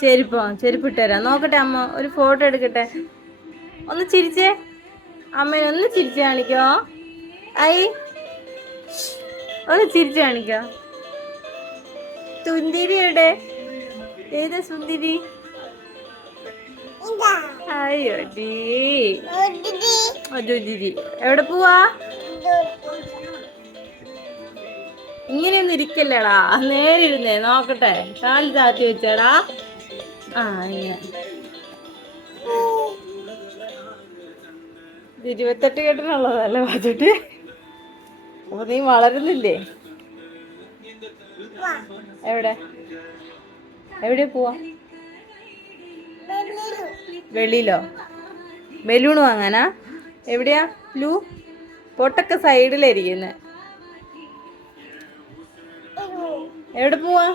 ചെരുപ്പ് ഇട്ടുതരാം. നോക്കട്ടെ അമ്മ, ഒരു ഫോട്ടോ എടുക്കട്ടെ. ഒന്ന് ചിരിച്ചേ, അമ്മേനെ ഒന്ന് ചിരിച്ചു കാണിക്കോ. ഐ, ഒന്ന് ചിരിച്ചു കാണിക്കോ. സുന്ദരി എവിടെ? ഏതാ സുന്ദരി? അയ്യോടി, എവിടെ പോവാ? ഇങ്ങനെയൊന്നും ഇരിക്കല്ലേടാ, നേരെ ഇരുന്നേ. നോക്കട്ടെ, കാല് താത്തി വെച്ചാടാ. ആ, ഇങ്ങനെ 28 കെട്ടിനുള്ളതല്ലേ വാച്ചുട്ടി? അപ്പൊ നീ വളരുന്നില്ലേ? എവിടെ പോവാ? വെളിയിലോ? ബലൂൺ വാങ്ങാനാ? എവിടെയാ ലൂ? പൊട്ടൊക്കെ സൈഡിലായിരിക്കുന്നെ. എവിടെ പോവാ?